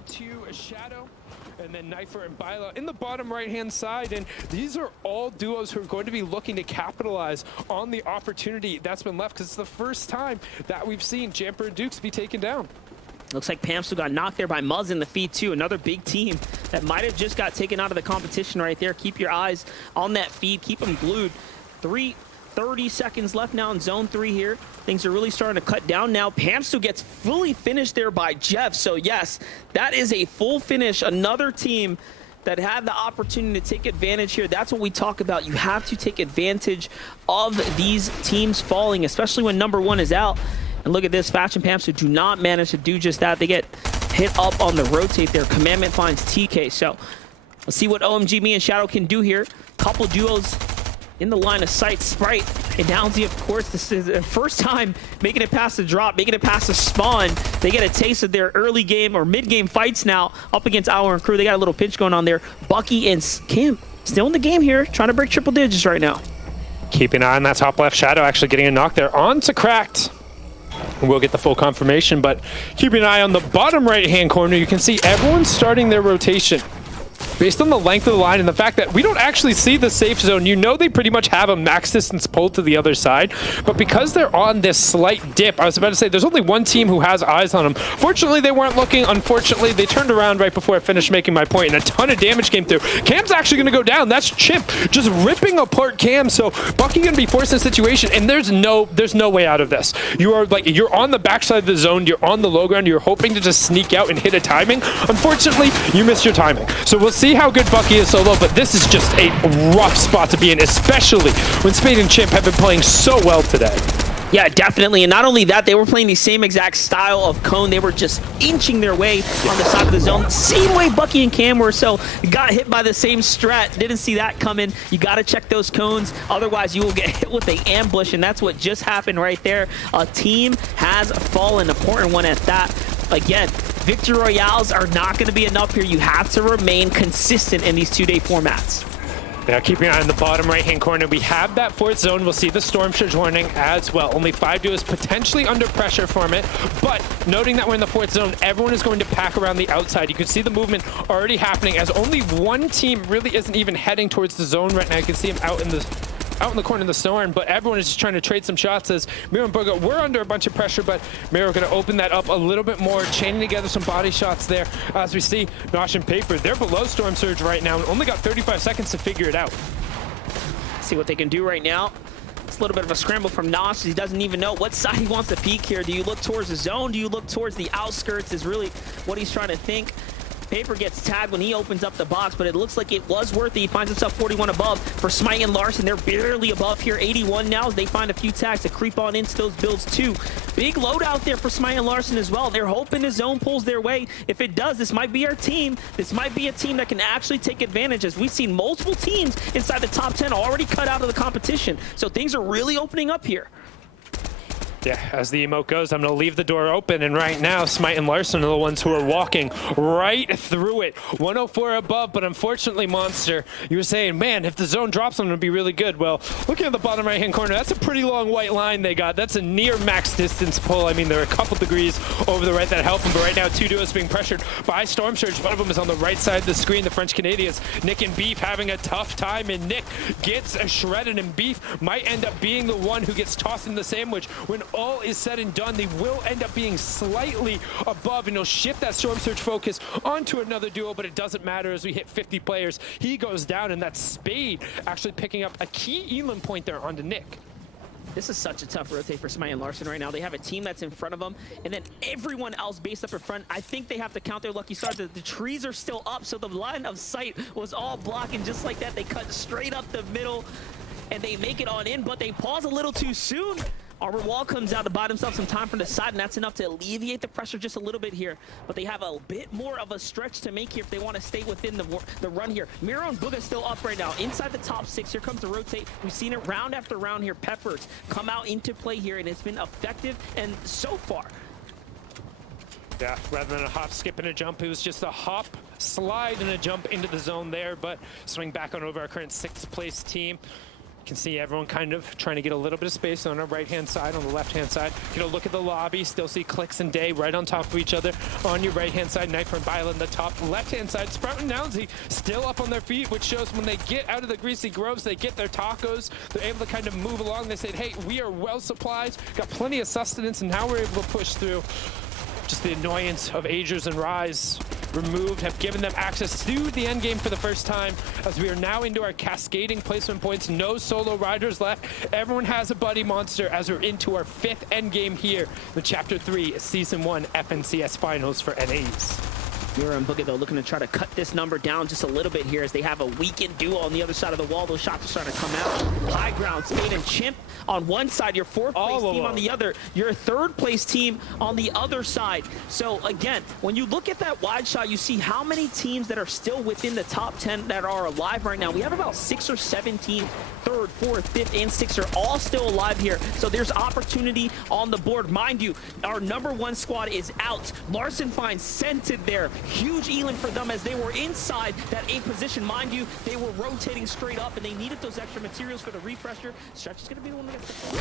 get to a Shadow, and then Knifer and Byla in the bottom right-hand side. And these are all duos who are going to be looking to capitalize on the opportunity that's been left, because it's the first time that we've seen Jamper and Dukes be taken down. Looks like Pamsu got knocked there by Muzz in the feed too. Another big team that might have just got taken out of the competition right there. Keep your eyes on that feed. Keep them glued. 30 seconds left now in zone 3 here. Things are really starting to cut down now. Pamsu gets fully finished there by Jeff. So yes, that is a full finish. Another team that had the opportunity to take advantage here. That's what we talk about. You have to take advantage of these teams falling, especially when number 1 is out. And look at this, Fashion Pamsu do not manage to do just that. They get hit up on the rotate there. Commandment finds TK. So let's see what OMG Me and Shadow can do here. Couple duos in the line of sight. Sprite and Downsy, of course, this is the first time making it past the drop, making it past the spawn. They get a taste of their early game or mid-game fights now up against Our and Crew. They got a little pinch going on there. Bucky and Kim still in the game here, trying to break triple digits right now. Keep an eye on that top left. Shadow actually getting a knock there on to Cracked. We'll get the full confirmation, but keep an eye on the bottom right-hand corner. You can see everyone's starting their rotation. Based on the length of the line and the fact that we don't actually see the safe zone, you know they pretty much have a max distance pull to the other side. But because they're on this slight dip, I was about to say, there's only one team who has eyes on them. Fortunately, they weren't looking. Unfortunately, they turned around right before I finished making my point, and a ton of damage came through. Cam's actually going to go down. That's Chimp just ripping apart Cam. So Bucky going to be forced in a situation, and there's no way out of this. You're on the backside of the zone. You're on the low ground. You're hoping to just sneak out and hit a timing. Unfortunately, you missed your timing. So we'll see how good Bucky is solo, but this is just a rough spot to be in, especially when Spade and Chimp have been playing so well today. Yeah, definitely. And not only that, they were playing the same exact style of cone. They were just inching their way on the side of the zone. Same way Bucky and Cam were, so got hit by the same strat. Didn't see that coming. You got to check those cones. Otherwise, you will get hit with an ambush, and that's what just happened right there. A team has fallen, an important one at that. Again, victory royales are not going to be enough here. You have to remain consistent in these 2-day formats. Now keep your eye on the bottom right-hand corner. We have that 4th zone. We'll see the Storm Surge warning as well. Only 5 duos potentially under pressure from it, but noting that we're in the 4th zone, everyone is going to pack around the outside. You can see the movement already happening as only one team really isn't even heading towards the zone right now. You can see them out in the corner of the Storm, but everyone is just trying to trade some shots as Miro and Boga, we're under a bunch of pressure, but Miro going to open that up a little bit more, chaining together some body shots there. As we see, Nosh and Paper, they're below Storm Surge right now and only got 35 seconds to figure it out. See what they can do right now. It's a little bit of a scramble from Nosh. He doesn't even know what side he wants to peek here. Do you look towards the zone? Do you look towards the outskirts is really what he's trying to think. Paper gets tagged when he opens up the box, but it looks like it was worth it. He finds himself 41 above. For Smite and Larson, they're barely above here. 81 now as they find a few tags to creep on into those builds too. Big load out there for Smite and Larson as well. They're hoping the zone pulls their way. If it does, this might be our team. This might be a team that can actually take advantage, as we've seen multiple teams inside the top 10 already cut out of the competition. So things are really opening up here. Yeah, as the emote goes, I'm going to leave the door open, and right now, Smite and Larson are the ones who are walking right through it. 104 above, but unfortunately, Monster, you were saying, man, if the zone drops, I'm going to be really good. Well, looking at the bottom right-hand corner, that's a pretty long white line they got. That's a near max distance pull. I mean, there are a couple degrees over the right that help them, but right now, 2 duos being pressured by Storm Surge. One of them is on the right side of the screen, the French Canadians. Nick and Beef having a tough time, and Nick gets shredded, and Beef might end up being the one who gets tossed in the sandwich. When all is said and done, they will end up being slightly above, and he'll shift that Storm Surge focus onto another duo, but it doesn't matter as we hit 50 players. He goes down, and that's Spade actually picking up a key Elam point there onto Nick. This is such a tough rotate for Smite and Larson right now. They have a team that's in front of them, and then everyone else based up in front. I think they have to count their lucky stars. The trees are still up, so the line of sight was all blocking. Just like that, they cut straight up the middle, and they make it on in, but they pause a little too soon. Arbor Wall comes out to buy themselves some time from the side, and that's enough to alleviate the pressure just a little bit here. But they have a bit more of a stretch to make here if they want to stay within the run here. Miro and Booga still up right now. Inside the top 6, here comes the rotate. We've seen it round after round here. Peppers come out into play here, and it's been effective, and so far. Yeah, rather than a hop, skip, and a jump, it was just a hop, slide, and a jump into the zone there, but swing back on over our current 6th place team. You can see everyone kind of trying to get a little bit of space on our right-hand side, on the left-hand side. Get a look at the lobby, still see Clix and Day right on top of each other. On your right-hand side, Knifer and Bile on the top. Left-hand side, Sprout and Nounsy still up on their feet, which shows when they get out of the Greasy Groves, they get their tacos. They're able to kind of move along. They said, hey, we are well supplied, got plenty of sustenance, and now we're able to push through. Just the annoyance of Agers and Rise removed have given them access to the end game for the first time, as we are now into our cascading placement points. No solo riders left. Everyone has a buddy monster as we're into our 5th end game here, the Chapter 3 Season 1 FNCS Finals for NAs. Mira and Boogie, though, looking to try to cut this number down just a little bit here as they have a weakened duo on the other side of the wall. Those shots are starting to come out. High ground, Spade and Chimp on one side, your 4th place team on the other, your 3rd place team on the other side. So again, when you look at that wide shot, you see how many teams that are still within the top 10 that are alive right now. We have about 6 or 7 teams, 3rd, 4th, 5th, and 6th are all still alive here. So there's opportunity on the board. Mind you, our number 1 squad is out. Larson finds Scented there. Huge Elan for them as they were inside that 8th position. Mind you, they were rotating straight up and they needed those extra materials for the refresher. Stretch is going to be the one that gets the